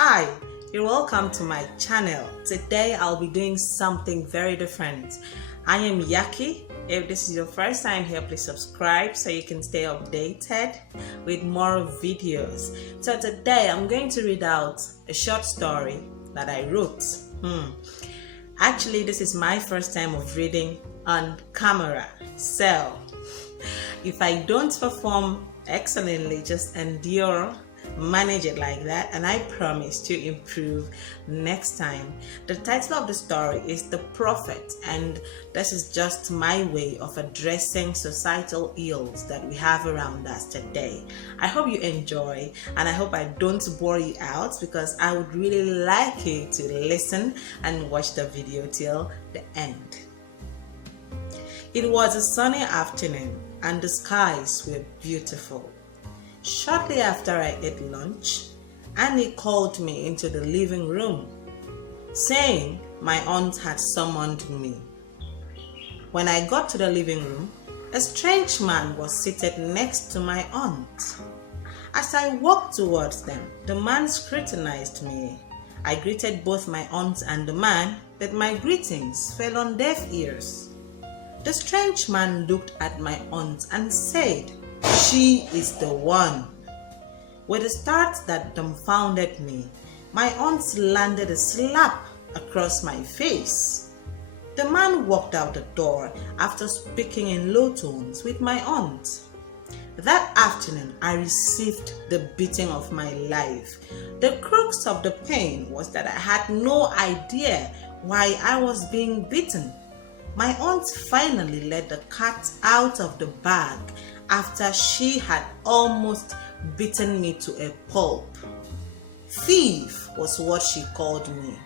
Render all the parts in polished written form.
Hi, you're welcome to my channel. Today I'll be doing something very different. I am Yakkie. If this is your first time here, please subscribe so you can stay updated with more videos. So today I'm going to read out a short story that I wrote. Actually, this is my first time of reading on camera. So if I don't perform excellently, just endure, manage it like that, and I promise to improve next time. The title of the story is The Prophet, and this is just my way of addressing societal ills that we have around us today. I hope you enjoy, and I hope I don't bore you out, because I would really like you to listen and watch the video till the end. It was a sunny afternoon and the skies were beautiful. Shortly after I ate lunch, Annie called me into the living room, saying my aunt had summoned me. When I got to the living room, a strange man was seated next to my aunt. As I walked towards them, the man scrutinized me. I greeted both my aunt and the man, but my greetings fell on deaf ears. The strange man looked at my aunt and said, "She is the one." With a start that dumbfounded me, my aunt landed a slap across my face. The man walked out the door after speaking in low tones with my aunt. That afternoon, I received the beating of my life. The crux of the pain was that I had no idea why I was being beaten. My aunt finally let the cat out of the bag after she had almost beaten me to a pulp. Thief was what she called me.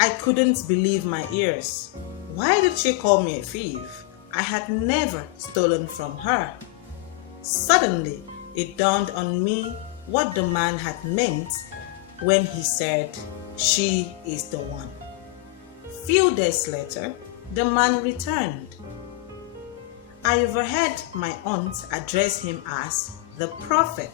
I couldn't believe my ears. Why did she call me a thief? I had never stolen from her. Suddenly, it dawned on me what the man had meant when he said, "She is the one." Few days later, the man returned. I overheard my aunt address him as the Prophet.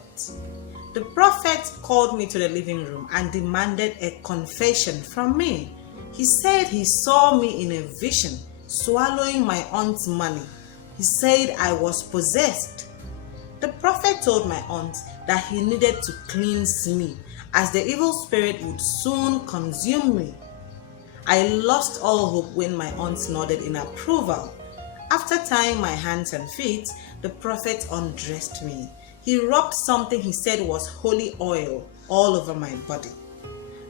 The Prophet called me to the living room and demanded a confession from me. He said he saw me in a vision swallowing my aunt's money. He said I was possessed. The Prophet told my aunt that he needed to cleanse me, as the evil spirit would soon consume me. I lost all hope when my aunt nodded in approval. After tying my hands and feet, the Prophet undressed me. He rubbed something he said was holy oil all over my body.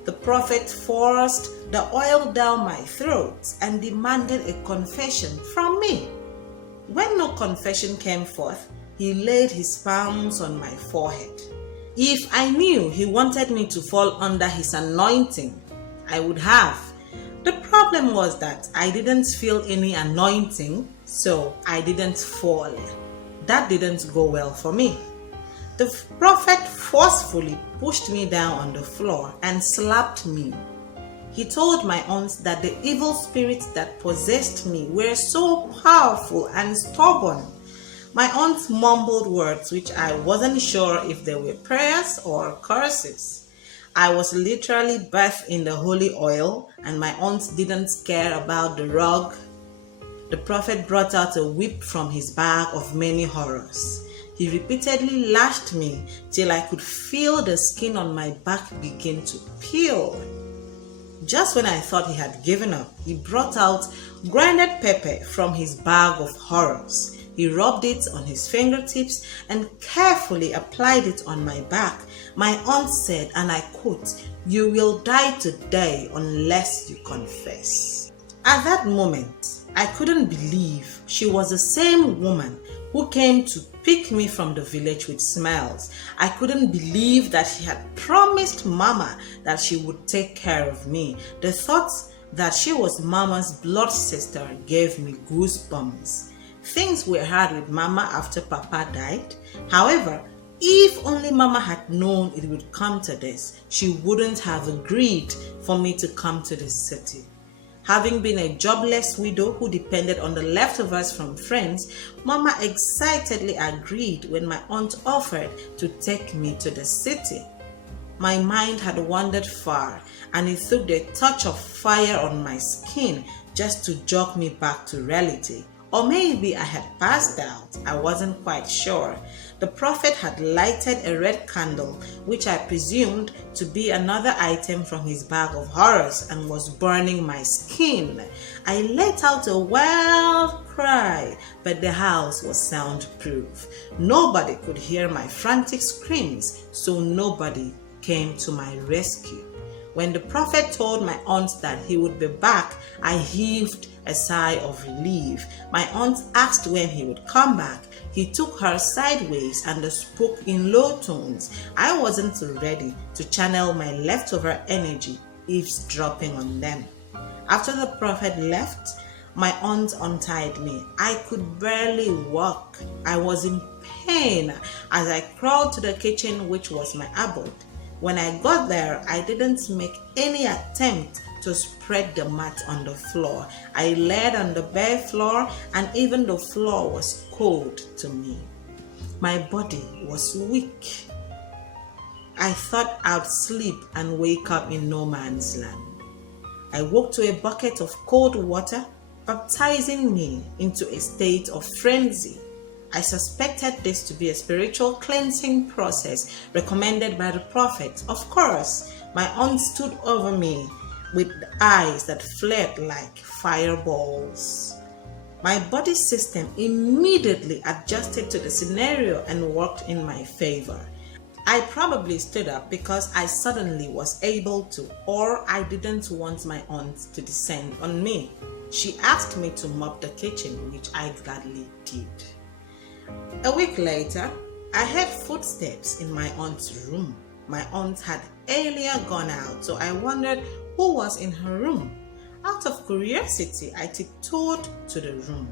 The Prophet forced the oil down my throat and demanded a confession from me. When no confession came forth, he laid his palms on my forehead. If I knew he wanted me to fall under his anointing, I would have. The problem was that I didn't feel any anointing, so I didn't fall. That didn't go well for me. The Prophet forcefully pushed me down on the floor and slapped me. He told my aunt that the evil spirits that possessed me were so powerful and stubborn. My aunt mumbled words which I wasn't sure if they were prayers or curses. I was literally bathed in the holy oil, and my aunt didn't care about the rug. The Prophet brought out a whip from his bag of many horrors. He repeatedly lashed me till I could feel the skin on my back begin to peel. Just when I thought he had given up, he brought out grinded pepper from his bag of horrors. He rubbed it on his fingertips and carefully applied it on my back. My aunt said, and I quote, "You will die today unless you confess." At that moment, I couldn't believe she was the same woman who came to pick me from the village with smiles. I couldn't believe that she had promised Mama that she would take care of me. The thought that she was Mama's blood sister gave me goosebumps. Things were hard with Mama after Papa died. However, if only Mama had known it would come to this, she wouldn't have agreed for me to come to this city. Having been a jobless widow who depended on the leftovers from friends, Mama excitedly agreed when my aunt offered to take me to the city. My mind had wandered far, and it took the touch of fire on my skin just to jog me back to reality. Or maybe I had passed out. I wasn't quite sure. The prophet had lighted a red candle, which I presumed to be another item from his bag of horrors, and was burning my skin. I let out a wild cry, but the house was soundproof. Nobody could hear my frantic screams, so nobody came to my rescue. When the prophet told my aunt that he would be back, I heaved a sigh of relief. My aunt asked when he would come back. He took her sideways and spoke in low tones. I wasn't ready to channel my leftover energy eavesdropping on them. After the prophet left, my aunt untied me. I could barely walk. I was in pain as I crawled to the kitchen, which was my abode. When I got there, I didn't make any attempt to spread the mat on the floor. I laid on the bare floor, and even the floor was cold to me. My body was weak. I thought I'd sleep and wake up in no man's land. I woke to a bucket of cold water, baptizing me into a state of frenzy. I suspected this to be a spiritual cleansing process recommended by the prophet. Of course, my aunt stood over me with eyes that flared like fireballs. My body system immediately adjusted to the scenario and worked in my favor. I probably stood up because I suddenly was able to, or I didn't want my aunt to descend on me. She asked me to mop the kitchen, which I gladly did. A week later, I heard footsteps in my aunt's room. My aunt had earlier gone out, so I wondered who was in her room. Out of curiosity, I tiptoed to the room.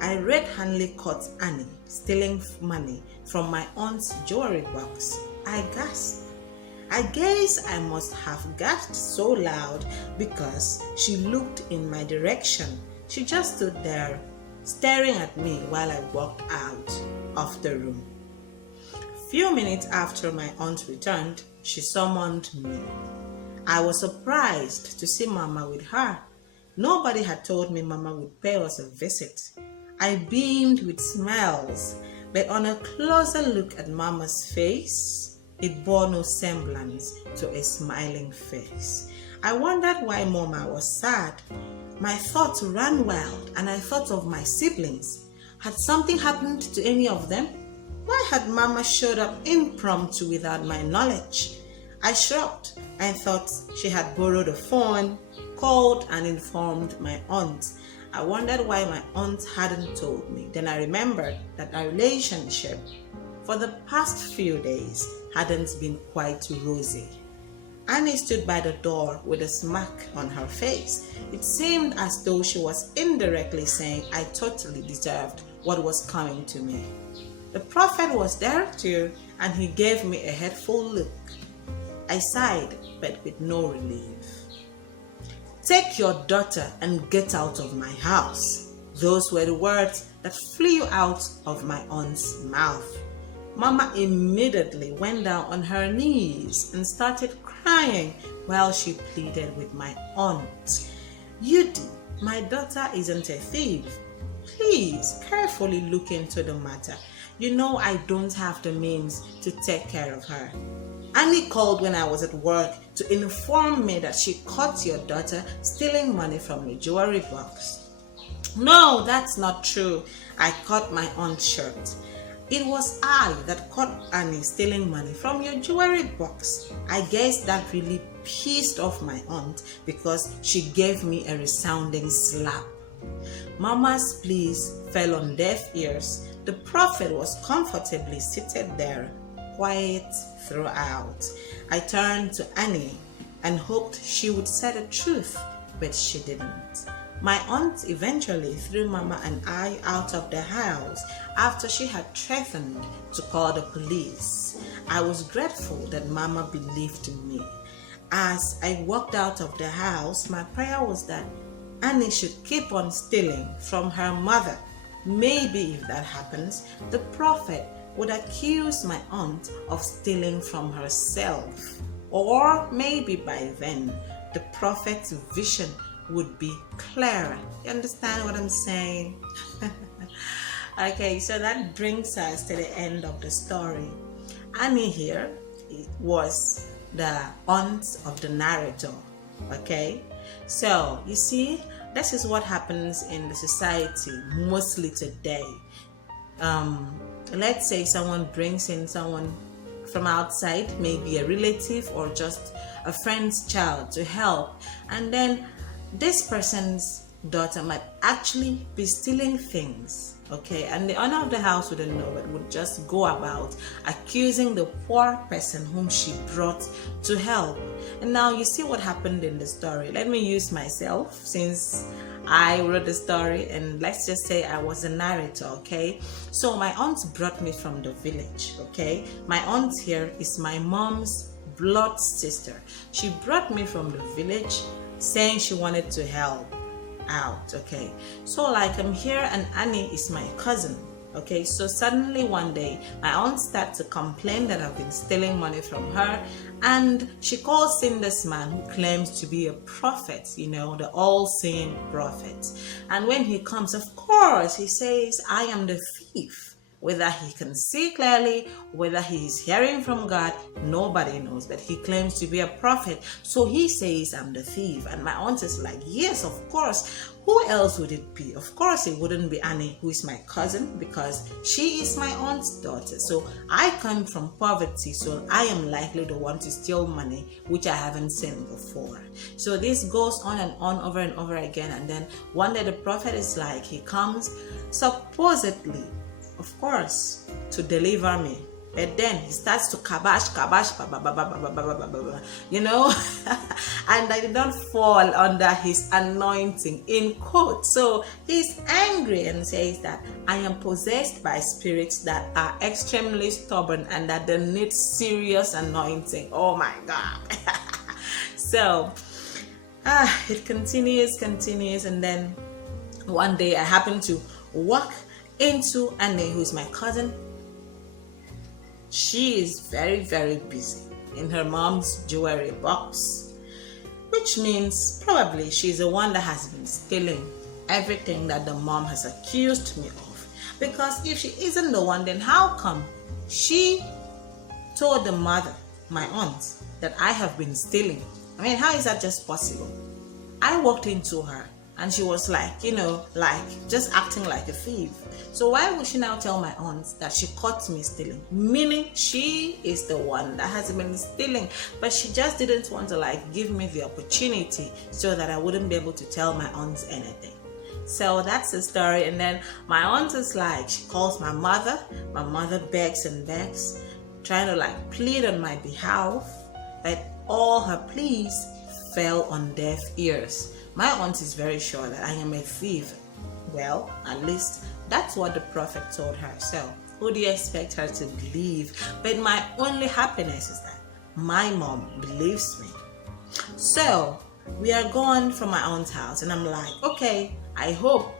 I red-handedly caught Annie stealing money from my aunt's jewelry box. I gasped. I guess I must have gasped so loud because she looked in my direction. She just stood there, staring at me while I walked out of the room. Few minutes after my aunt returned, she summoned me. I was surprised to see Mama with her. Nobody had told me Mama would pay us a visit. I beamed with smiles, but on a closer look at Mama's face, it bore no semblance to a smiling face. I wondered why Mama was sad. My thoughts ran wild, and I thought of my siblings. Had something happened to any of them? Why had Mama showed up impromptu without my knowledge? I shrugged and thought she had borrowed a phone, called and informed my aunt. I wondered why my aunt hadn't told me. Then I remembered that our relationship for the past few days hadn't been quite rosy. Annie stood by the door with a smirk on her face. It seemed as though she was indirectly saying I totally deserved what was coming to me. The prophet was there too, and he gave me a hateful look. I sighed, but with no relief. "Take your daughter and get out of my house." Those were the words that flew out of my aunt's mouth. Mama immediately went down on her knees and started crying while she pleaded with my aunt. "Yudi, my daughter isn't a thief. Please carefully look into the matter. You know I don't have the means to take care of her. Annie called when I was at work to inform me that she caught your daughter stealing money from your jewelry box." "No, that's not true," I caught my aunt's shirt. "It was I that caught Annie stealing money from your jewelry box." I guess that really pissed off my aunt because she gave me a resounding slap. Mama's pleas fell on deaf ears. The prophet was comfortably seated there, quiet throughout. I turned to Annie and hoped she would say the truth, but she didn't. My aunt eventually threw Mama and I out of the house after she had threatened to call the police. I was grateful that Mama believed me. As I walked out of the house, my prayer was that Annie should keep on stealing from her mother. Maybe if that happens, the prophet would accuse my aunt of stealing from herself. or maybe by then the prophet's vision would be clearer. You understand what I'm saying? Okay, so that brings us to the end of the story. Annie here was the aunt of the narrator. Okay, so you see, this is what happens in the society mostly today. Let's say someone brings in someone from outside, maybe a relative or just a friend's child to help, and then this person's daughter might actually be stealing things. Okay, and the owner of the house wouldn't know, but would just go about accusing the poor person whom she brought to help. And now you see what happened in the story. Let me use myself, since I wrote the story, and let's just say I was a narrator. Okay, so my aunt brought me from the village. Okay, my aunt here is my mom's blood sister. She brought me from the village saying she wanted to help out. Okay, so like I'm here and Annie is my cousin. Okay, so suddenly one day my aunt started to complain that I've been stealing money from her, and she calls in this man who claims to be a prophet, you know, the all-seeing prophet. And when he comes, of course he says, I am the thief. Whether he can see clearly, whether he is hearing from God, nobody knows, but he claims to be a prophet. So he says, I'm the thief. And my aunt is like, yes, of course. Who else would it be? Of course it wouldn't be Annie, who is my cousin, because she is my aunt's daughter. So I come from poverty, so I am likely the one to steal money, which I haven't seen before. So this goes on and on, over and over again. And then one day the prophet is like, he comes supposedly, of course, to deliver me. But then he starts to kabash, you know, and I did not fall under his anointing, in quote. So he's angry and says that I am possessed by spirits that are extremely stubborn and that they need serious anointing. Oh my God. So it continues, and then one day I happen to walk into Annie, who is my cousin. She is very, very busy in her mom's jewelry box, which means probably she's the one that has been stealing everything that the mom has accused me of. Because if she isn't the one, then how come she told the mother, my aunt, that I have been stealing? I mean, how is that just possible? I walked into her and she was like, you know, like just acting like a thief. So why would she now tell my aunt that she caught me stealing? Meaning she is the one that has been stealing, but she just didn't want to like give me the opportunity so that I wouldn't be able to tell my aunt anything. So that's the story. And then my aunt is like, she calls my mother begs and begs, trying to like plead on my behalf, but all her pleas fell on deaf ears. My aunt is very sure that I am a thief. Well, at least that's what the prophet told her. So who do you expect her to believe? But my only happiness is that my mom believes me. So we are gone from my aunt's house, and I'm like, okay, I hope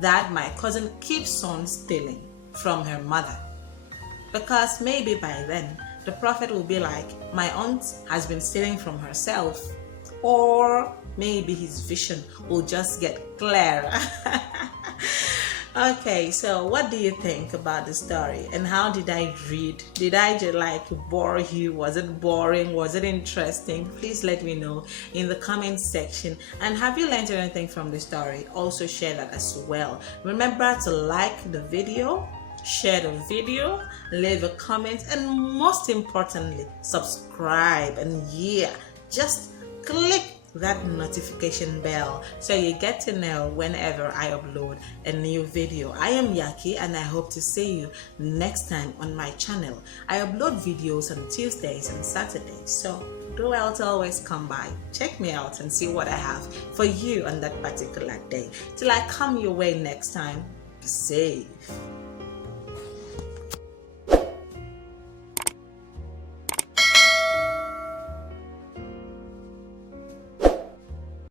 that my cousin keeps on stealing from her mother, because maybe by then the prophet will be like, my aunt has been stealing from herself, or maybe his vision will just get clearer. Okay, so what do you think about the story, and how did I read? Did I just like bore you? Was it boring? Was it interesting? Please let me know in the comment section. And have you learned anything from the story? Also share that as well. Remember to like the video, share the video, leave a comment, and most importantly, subscribe. And yeah, just click that notification bell so you get to know whenever I upload a new video. I am Yakkie, and I hope to see you next time on my channel. I upload videos on Tuesdays and Saturdays, so do well to always come by, check me out, and see what I have for you on that particular day. Till I come your way next time, be safe.